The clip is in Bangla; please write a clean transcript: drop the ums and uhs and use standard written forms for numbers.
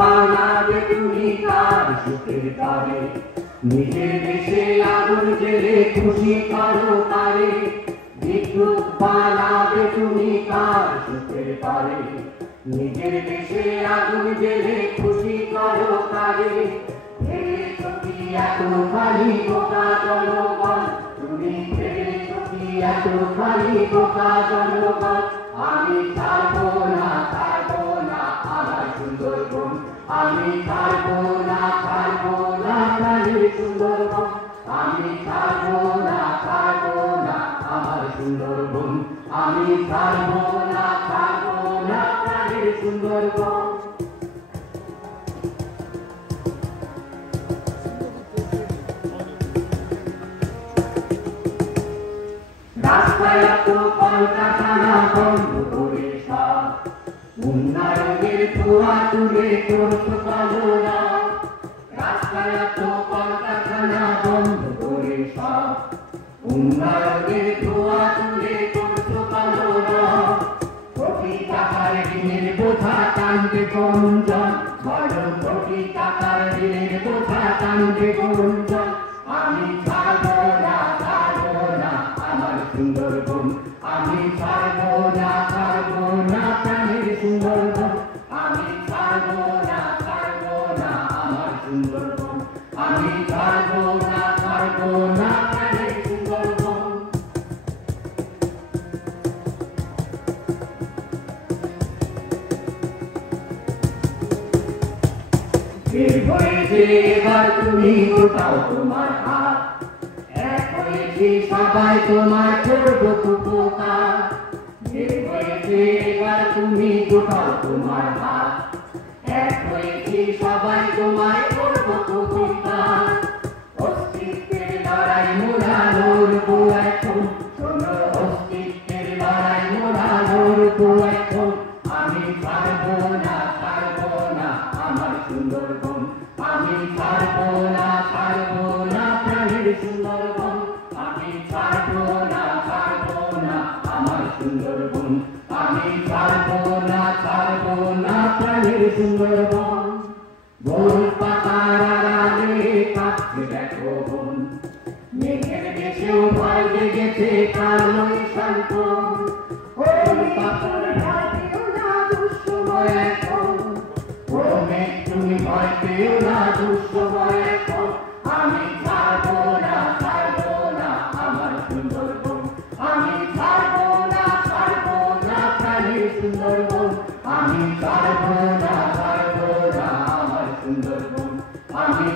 বানাবে তুমি কার সুখের তরে নিজের দেশে আগুন জেলে খুশি করো তারে বিদ্যুৎ বানাবে তুমি কার সুখের তরে নিজের দেশে আগুন জেলে খুশি করো তারে ভেবেছো কি এত খালি বোকা জনগণ তুমি ভেবেছো কি এত খালি বোকা জনগণ আমি ছাড়বো না আমার সুন্দরবন আমি ছাড়বো না প্রাণের সুন্দরবন আমি ছাড়বো না আমার সুন্দরবন আমি ছাড়বো না প্রাণের সুন্দরবন রাস্তায় এত কলকারখানা বন্ধ করে সব উন্নয়নের ধোঁয়া তুলে করতো কামনা রাস্তায় এত কলকারখানা বন্ধ করে সব উন্নয়নের ধোঁয়া তুলে করতো কামনা কোটি টাকার ঋণের বোঝা টানবে গুঞ্জন বড় কোটি টাকার ঋণের বোঝা টানবে গুঞ্জন আমি ছাড়বো না আমার সুন্দরবন আমি ছাড়বো না প্রাণের সুন্দরবন আমি ছাড়বো না আমার সুন্দরবন আমি ছাড়বো না প্রাণের সুন্দরবন বের হয়েছে এবার তুমি গোটাও তোমার হাত এক হয়েছে সবাই তোমার করবো উপকার বের হয়েছে এবার তুমি গোটাও তোমার হাত এক হয়েছে সবাই তোমায় করবো উপকার অস্তিত্বের লড়াই মোরা লড়বো এখন শোনো অস্তিত্বের লড়াই মোরা লড়বো এখন আমি ছাড়বো না আমার সুন্দরবন আমি ছাড়বো না প্রাণের সুন্দরবন আমি ছাড়বো না আমার সুন্দরবন আমি ছাড়বো না প্রাণের সুন্দরবন বন পাতার আড়ালে কাঁপছে দেখো বন মেঘের দেশেও ভয় জেগেছে কার নয় শান্ত বন পাতার ভাবেও না দুঃসময় এখন ও মেঘ তুমি ভয় পেও না দুঃসময় এখন আমি ছাড়বো না আমার সুন্দরবন আমি ছাড়বো না প্রাণের সুন্দরবন আমি ছাড়বো না আমার সুন্দরবন আমি